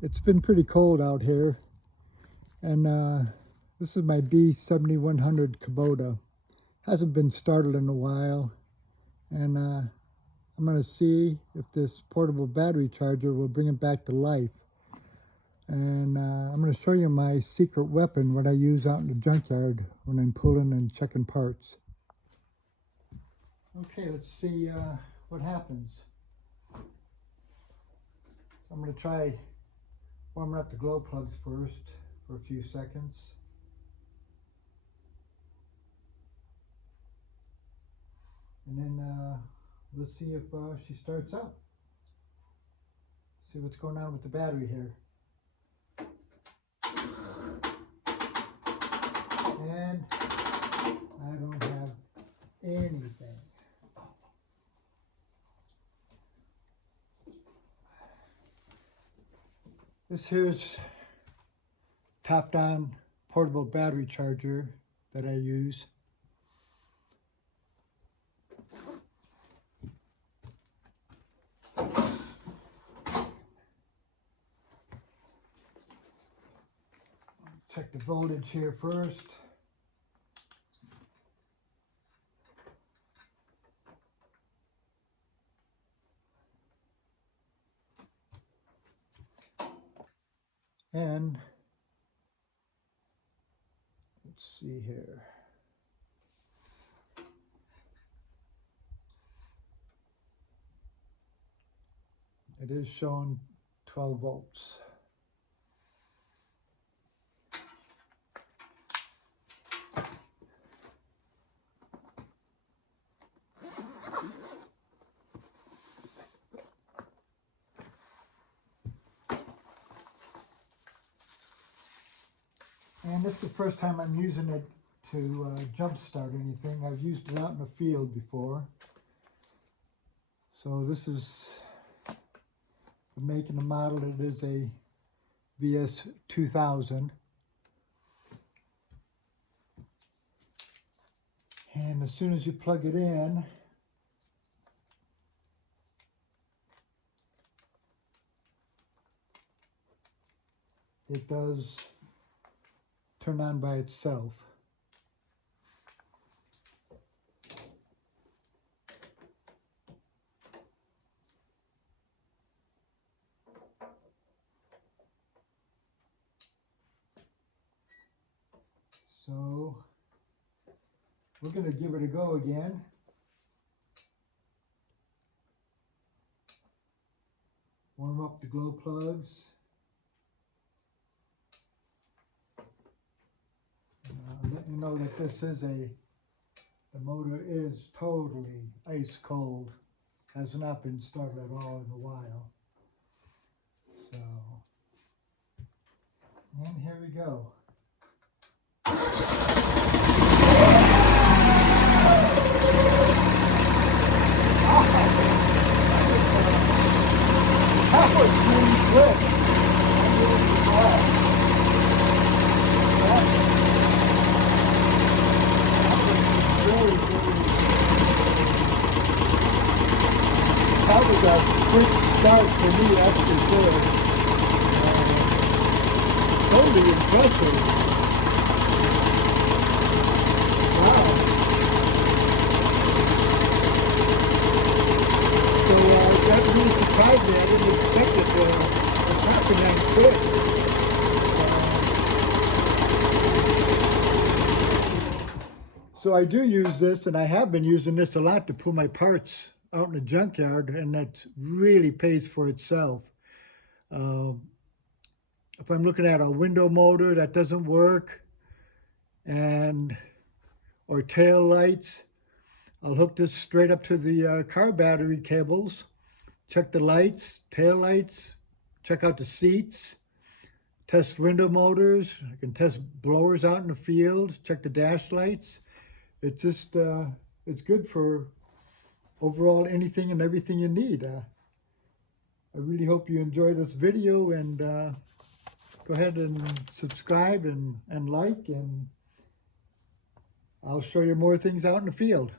It's been pretty cold out here, and this is my B7100 Kubota. Hasn't been started in a while, and I'm going to see if this portable battery charger will bring it back to life. And I'm going to show you my secret weapon, what I use out in the junkyard when I'm pulling and checking parts. Okay, let's see what happens. I'm going to try warming up the glow plugs first for a few seconds. And then we'll see if she starts up. See what's going on with the battery here. And I don't have anything. This here's Topdon portable battery charger that I use. Check the voltage here first. And let's see here. It is showing 12 volts. And this is the first time I'm using it to jumpstart anything. I've used it out in the field before. So this is the make and the model. It is a VS2000. And as soon as you plug it in, it does turn on by itself. So we're going to give it a go again. Warm up the glow plugs. Let you know that this is the motor is totally ice cold. Has not been started at all in a while. So, and here we go. That was really quick. That was a quick start for me, that's for sure. Totally impressive. Wow. So that really surprised me. I didn't expect it to happen that quick. So I do use this, and I have been using this a lot to pull my parts out in the junkyard, and that really pays for itself. If I'm looking at a window motor that doesn't work, or tail lights, I'll hook this straight up to the car battery cables, check the lights, tail lights, check out the seats, test window motors. I can test blowers out in the field, check the dash lights. It's just, it's good for overall anything and everything you need. I really hope you enjoy this video, and go ahead and subscribe and like, and I'll show you more things out in the field.